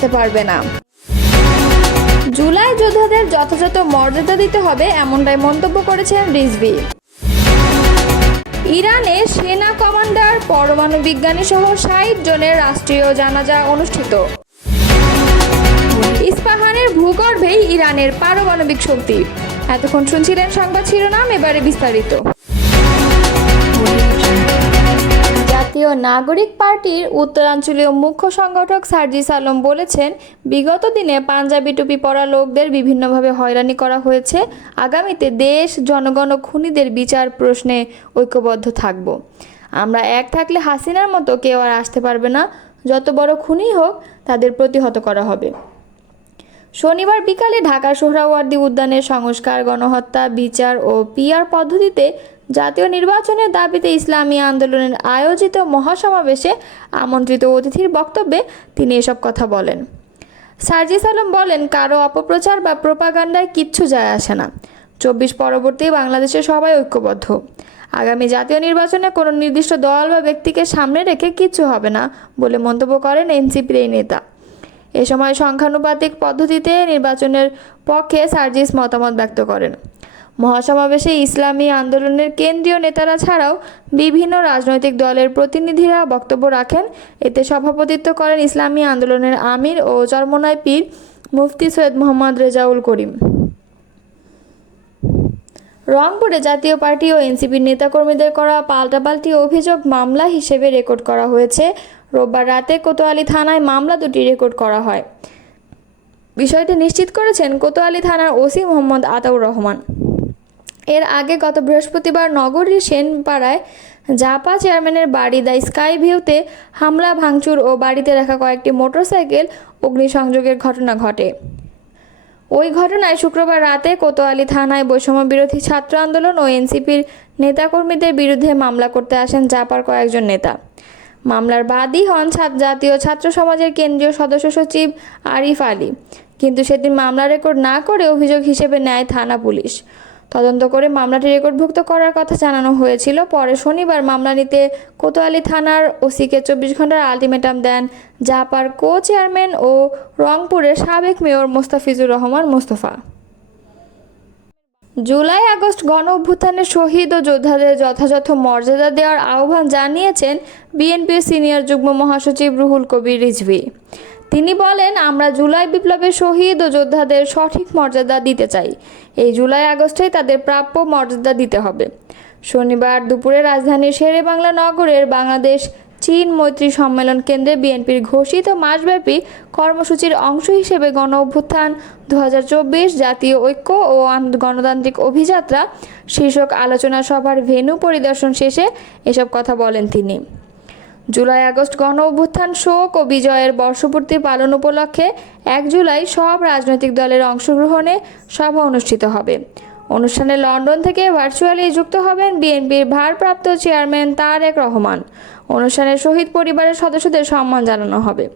আসতে পারবে না। জুলাই যোদ্ধাদের যথাযথ মর্যাদা দিতে হবে, এমনটাই মন্তব্য করেছেন রিজভী। ইরানে সেনা কমান্ডার, পরমাণু বিজ্ঞানী সহ 60 জনের রাষ্ট্রীয় জানাজা অনুষ্ঠিত। ইস্পাহানের ভূগর্ভেই ইরানের পারমাণবিক শক্তি। এতক্ষণ শুনছিলেন সংবাদ শিরোনাম, এবারে বিস্তারিত। জাতীয় নাগরিক পার্টির উত্তরাঞ্চলীয় মুখ্য সংগঠক সার্জিস আলম বলেছেন, বিগত দিনে পাঞ্জাবি টুপি পরা লোকদের বিভিন্নভাবে হয়রানি করা হয়েছে। আগামীতে দেশ, জনগণ ও খুনিদের বিচার প্রশ্নে ঐক্যবদ্ধ থাকব। আমরা এক থাকলে হাসিনার মতো কেউ আর আসতে পারবে না। যত বড় খুনি হোক, তাদের প্রতিহত করা হবে। শনিবার বিকালে ঢাকার সোহরাওয়ার্দী উদ্যানের সংস্কার, গণহত্যা, বিচার ও পিআর পদ্ধতিতে জাতীয় নির্বাচনের দাবিতে ইসলামী আন্দোলনের আয়োজিত মহাসমাবেশে আমন্ত্রিত অতিথির বক্তব্যে তিনি এসব কথা বলেন। সার্জিস আলম বলেন, কারো অপপ্রচার বা প্রোপাগান্ডায় কিচ্ছু যায় আসে না। 24 পরবর্তী বাংলাদেশে সবাই ঐক্যবদ্ধ। আগামী জাতীয় নির্বাচনে কোনো নির্দিষ্ট দল বা ব্যক্তিকে সামনে রেখে কিচ্ছু হবে না বলে মন্তব্য করেন এনসিপির এই নেতা। এ সময় সংখ্যানুপাতিক পদ্ধতিতে নির্বাচনের পক্ষে সার্জিস মতামত ব্যক্ত করেন। মহাসমাবেশে ইসলামী আন্দোলনের কেন্দ্রীয় নেতারা ছাড়াও বিভিন্ন রাজনৈতিক দলের প্রতিনিধিরা বক্তব্য রাখেন। এতে সভাপতিত্ব করেন ইসলামী আন্দোলনের আমির ও চরমোনাই পীর মুফতি সৈয়দ মোহাম্মদ রেজাউল করিম। রংপুরে জাতীয় পার্টি ও এনসিপির নেতাকর্মীদের করা পাল্টাপাল্টি অভিযোগ মামলা হিসেবে রেকর্ড করা হয়েছে। রোববার রাতে কোতোয়ালি থানায় মামলা দুটি রেকর্ড করা হয়। বিষয়টি নিশ্চিত করেছেন কোতোয়ালি থানার ওসি মোহাম্মদ আতাউর রহমান। এর আগে গত বৃহস্পতিবার নগরীর সেনপাড়ায় জাপা চেয়ারম্যানের বাড়ি দ্য স্কাই ভিউতে হামলা, ভাঙচুর ও বাড়িতে রাখা কয়েকটি মোটরসাইকেল অগ্নিসংযোগের ঘটনা ঘটে। ওই ঘটনায় শুক্রবার রাতে কোতোয়ালি থানায় বৈষম্য বিরোধী ছাত্র আন্দোলন ও এনসিপির নেতাকর্মীদের বিরুদ্ধে মামলা করতে আসেন জাপার কয়েকজন নেতা। মামলার বাদী হন জাতীয় ছাত্র সমাজের কেন্দ্রীয় সদস্য সচিব আরিফ আলী, কিন্তু সেদিন মামলা রেকর্ড না করে অভিযোগ হিসেবে নেয় থানা পুলিশ। তদন্ত করে মামলাটি রেকর্ডভুক্ত করার কথা জানানো হয়েছিল। পরে শনিবার মামলা নিতে কোতোয়ালি থানার ওসিকে 24 ঘন্টার আলটিমেটাম দেন জাপার কো চেয়ারম্যান ও রংপুরের সাবেক মেয়র মোস্তাফিজুর রহমান মোস্তফা। জুলাই আগস্ট গণ অভ্যুত্থানের শহীদ ও যোদ্ধাদের যথাযথ মর্যাদা দেওয়ার আহ্বান জানিয়েছেন বিএনপির সিনিয়র যুগ্ম মহাসচিব রুহুল কবির রিজভী। তিনি বলেন, আমরা জুলাই বিপ্লবের শহীদ ও যোদ্ধাদের সঠিক মর্যাদা দিতে চাই। এই জুলাই আগস্টেই তাদের প্রাপ্য মর্যাদা দিতে হবে। শনিবার দুপুরে রাজধানীর শেরেবাংলা নগরের বাংলাদেশ চীন মৈত্রী সম্মেলন কেন্দ্রে বিএনপির ঘোষিত মাসব্যাপী কর্মসূচির অংশ হিসেবে গণ অভ্যুত্থান 2024 জাতীয় ঐক্য ও গণতান্ত্রিক অভিযাত্রা শীর্ষক আলোচনা সভার ভেন্যু পরিদর্শন শেষে এসব কথা বলেন তিনি। জুলাই আগস্ট গণ অভ্যুত্থান শোক ও বিজয়ের বর্ষপূর্তি পালন উপলক্ষে 1 জুলাই সব রাজনৈতিক দলের অংশগ্রহণে সভা অনুষ্ঠিত হবে। অনুষ্ঠানে লন্ডন থেকে ভার্চুয়ালি যুক্ত হবেন বিএনপির ভারপ্রাপ্ত চেয়ারম্যান তারেক রহমান। অনুষ্ঠানে শহীদ পরিবারের সদস্যদের সম্মান জানানো হবে।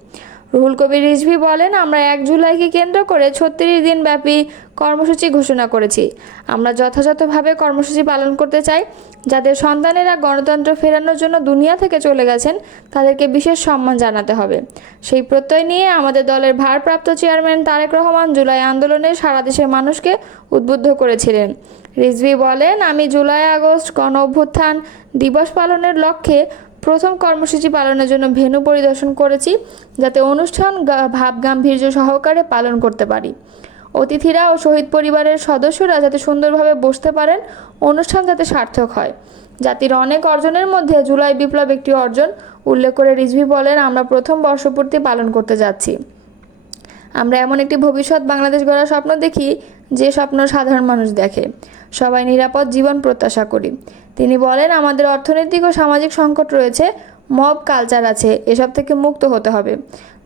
রুহুল কবির রিজভী বলেন, আমরা 1 জুলাইকে কেন্দ্র করে 36 দিন ব্যাপী কর্মসূচি ঘোষণা করেছি। আমরা যথাযথভাবে কর্মসূচি পালন করতে চাই। যাদের সন্তানেরা গণতন্ত্র ফেরানোর জন্য দুনিয়া থেকে চলে গেছেন, তাদেরকে বিশেষ সম্মান জানাতে হবে। সেই প্রত্যয় নিয়ে আমাদের দলের ভারপ্রাপ্ত চেয়ারম্যান তারেক রহমান জুলাই আন্দোলনে সারা দেশের মানুষকে উদ্বুদ্ধ করেছিলেন। রিজভী বলেন, আমি জুলাই আগস্ট গণ অভ্যুত্থান দিবস পালনের লক্ষ্যে প্রথম কর্মসূচি পালনের জন্য ভেন্যু পরিদর্শন করেছি, যাতে অনুষ্ঠান ভাবগাম্ভীর্য সহকারে পালন করতে পারি। অতিথিরা ও শহীদ পরিবারের সদস্যরা যাতে সুন্দরভাবে বসতে পারেন, অনুষ্ঠান যাতে সার্থক হয়। জাতির অনেক অর্জনের মধ্যে জুলাই বিপ্লব একটি অর্জন উল্লেখ করে রিজভী বলেন, আমরা প্রথম বর্ষপূর্তি পালন করতে যাচ্ছি। আমরা এমন একটি ভবিষ্যৎ বাংলাদেশ গড়ার স্বপ্ন দেখি, যে স্বপ্ন সাধারণ মানুষ দেখে। সবাই নিরাপদ জীবন প্রত্যাশা করি। তিনি বলেন, আমাদের অর্থনৈতিক ও সামাজিক সংকট রয়েছে, মব কালচার আছে, এসব থেকে মুক্ত হতে হবে।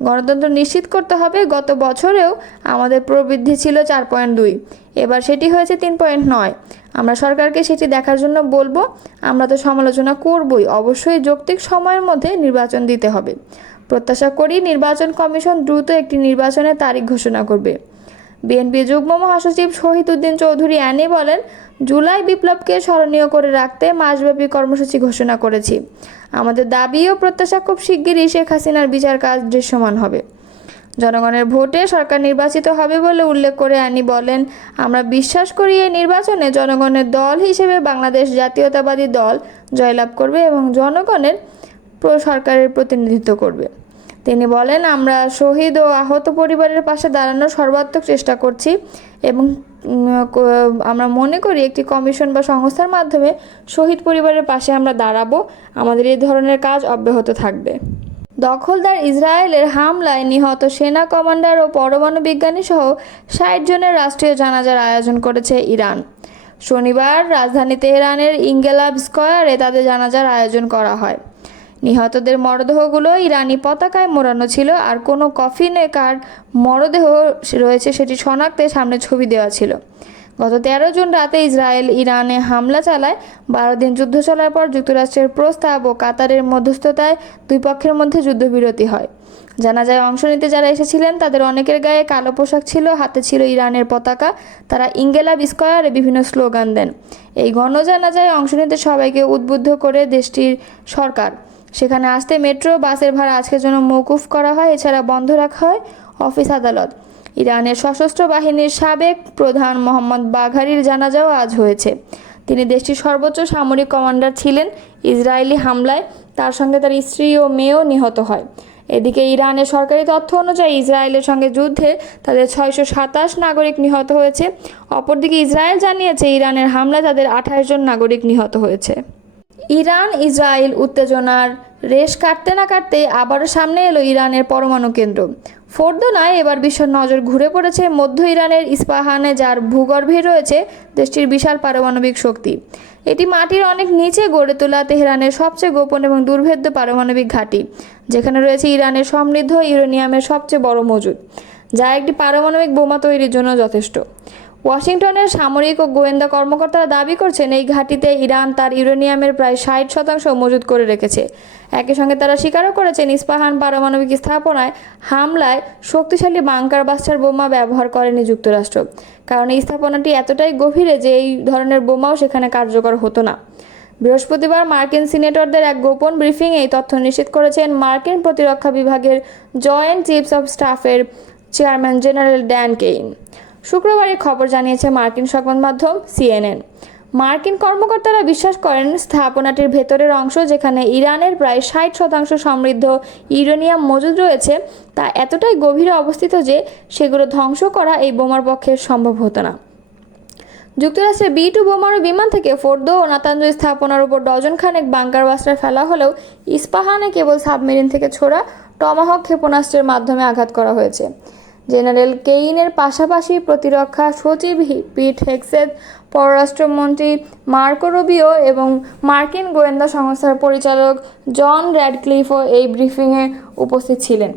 গণতন্ত্র নিশ্চিত করতে হবে। গত বছরেও আমাদের প্রবৃদ্ধি ছিল 4.2, এবার সেটি হয়েছে 3.9। আমরা সরকারকে সেটি দেখার জন্য বলবো। আমরা তো সমালোচনা করবই, অবশ্যই যৌক্তিক সময়ের মধ্যে নির্বাচন দিতে হবে। প্রত্যাশা করি নির্বাচন কমিশন দ্রুত একটি নির্বাচনের তারিখ ঘোষণা করবে। বিএনপি যুগ্ম মহাসচিব শহীদউদ্দিন চৌধুরী অ্যানি বলেন, জুলাই বিপ্লবকে স্মরণীয় করে রাখতে মাসব্যাপী কর্মসূচি ঘোষণা করেছি। আমাদের দাবি ও প্রত্যাশা খুব শিগগিরই শেখ হাসিনার বিচার কাজ দৃশ্যমান হবে। জনগণের ভোটে সরকার নির্বাচিত হবে বলে উল্লেখ করে অ্যানি বলেন, আমরা বিশ্বাস করি এই নির্বাচনে জনগণের দল হিসেবে বাংলাদেশ জাতীয়তাবাদী দল জয়লাভ করবে এবং জনগণের সরকারের প্রতিনিধিত্ব করবে। তিনি বলেন, আমরা শহীদ ও আহত পরিবারের পাশে দাঁড়ানোর সর্বাত্মক চেষ্টা করছি এবং আমরা মনে করি একটি কমিশন বা সংস্থার মাধ্যমে শহীদ পরিবারের পাশে আমরা দাঁড়াবো। আমাদের এই ধরনের কাজ অব্যাহত থাকবে। দখলদার ইসরায়েলের হামলায় নিহত সেনা কমান্ডার ও পরমাণু বিজ্ঞানী সহ 60 জনের রাষ্ট্রীয় জানাজার আয়োজন করেছে ইরান। শনিবার রাজধানী তেহরানের ইঙ্গেলাব স্কয়ারে তাদের জানাজার আয়োজন করা হয়। নিহতদের মরদেহগুলো ইরানি পতাকায় মোড়ানো ছিল, আর কোনো কফিনে কার মরদেহ রয়েছে সেটি শনাক্তে সামনে ছবি দেওয়া ছিল। গত 13 জুন রাতে ইসরায়েল ইরানে হামলা চালায়। 12 দিন যুদ্ধ চলার পর যুক্তরাষ্ট্রের প্রস্তাব ও কাতারের মধ্যস্থতায় দুই পক্ষের মধ্যে যুদ্ধবিরতি হয়। জানাজায় অংশ নিতে যারা এসেছিলেন তাদের অনেকের গায়ে কালো পোশাক ছিল, হাতে ছিল ইরানের পতাকা। তারা ইঙ্গেলাব স্কয়ারে বিভিন্ন স্লোগান দেন। এই গণজানাজায় অংশ নিতে সবাইকে উদ্বুদ্ধ করে দেশটির সরকার। সেখানে আসতে মেট্রো বাসের ভাড়া আজকের জন্য মওকুফ করা হয়। এছাড়া বন্ধ রাখা হয় অফিস আদালত। ইরানের সশস্ত্র বাহিনীর সাবেক প্রধান মোহাম্মদ বাঘারির জানাজাও আজ হয়েছে। তিনি দেশটির সর্বোচ্চ সামরিক কমান্ডার ছিলেন। ইসরায়েলি হামলায় তার সঙ্গে তার স্ত্রী ও মেয়েও নিহত হয়। এদিকে ইরানের সরকারি তথ্য অনুযায়ী ইসরায়েলের সঙ্গে যুদ্ধে তাদের 627 নাগরিক নিহত হয়েছে। অপরদিকে ইসরায়েল জানিয়েছে ইরানের হামলায় তাদের 28 জন নাগরিক নিহত হয়েছে। ইরান ইসরায়েল উত্তেজনার রেশ কাটতে না কাটতেই আবারও সামনে এলো ইরানের পরমাণু কেন্দ্র। ফোর্দোনায় এবার বিশ্বের নজর ঘুরে পড়েছে মধ্য ইরানের ইস্পাহানে, যার ভূগর্ভে রয়েছে দেশটির বিশাল পারমাণবিক শক্তি। এটি মাটির অনেক নিচে গড়ে তোলা তেহরানের সবচেয়ে গোপন এবং দুর্ভেদ্য পারমাণবিক ঘাঁটি, যেখানে রয়েছে ইরানের সমৃদ্ধ ইউরেনিয়ামের সবচেয়ে বড় মজুদ, যা একটি পারমাণবিক বোমা তৈরির জন্য যথেষ্ট। ওয়াশিংটনের সামরিক ও গোয়েন্দা কর্মকর্তারা দাবি করছেন এই ঘাঁটিতে ইরান তার ইউরেনিয়ামের প্রায় 60% মজুত করে রেখেছে। একই সঙ্গে তারা স্বীকারও করেছেন ইস্পাহান পারমাণবিক স্থাপনায় হামলায় শক্তিশালী বাংকার বাস্টার বোমা ব্যবহার করেনি যুক্তরাষ্ট্র, কারণ এই স্থাপনাটি এতটাই গভীরে যে এই ধরনের বোমাও সেখানে কার্যকর হতো না। বৃহস্পতিবার মার্কিন সিনেটরদের এক গোপন ব্রিফিং এই তথ্য নিশ্চিত করেছেন মার্কিন প্রতিরক্ষা বিভাগের জয়েন্ট চিফস অব স্টাফের চেয়ারম্যান জেনারেল ড্যান কেইন। শুক্রবার এই খবর জানিয়েছে মার্কিন সংবাদ মাধ্যম CNN। মার্কিন কর্মকর্তারা বিশ্বাস করেন স্থাপনাটির ভেতরের অংশ, যেখানে ইরানের প্রায় 60% সমৃদ্ধ ইউরেনিয়াম মজুদ রয়েছে, তা এতটাই গভীরে অবস্থিত যে সেগুলো ধ্বংস করা এই বোমার পক্ষে সম্ভব হতো না। যুক্তরাষ্ট্রের B-2 বোমারু বিমান থেকে ফোর্দো ও নাতাঞ্জ স্থাপনার উপর ডজন খানেক বাংকার বাস্টার ফেলা হলেও ইস্পাহানে কেবল সাবমেরিন থেকে ছোড়া টমাহক ক্ষেপণাস্ত্রের মাধ্যমে আঘাত করা হয়েছে। জেনারেল কেইনের পাশাপাশি প্রতিরক্ষা সচিব পিট হেগসেথ, পররাষ্ট্রমন্ত্রী মার্কো রুবিও এবং মার্কিন গোয়েন্দা সংস্থার পরিচালক জন র্যাডক্লিফও এই ব্রিফিংয়ে উপস্থিত ছিলেন।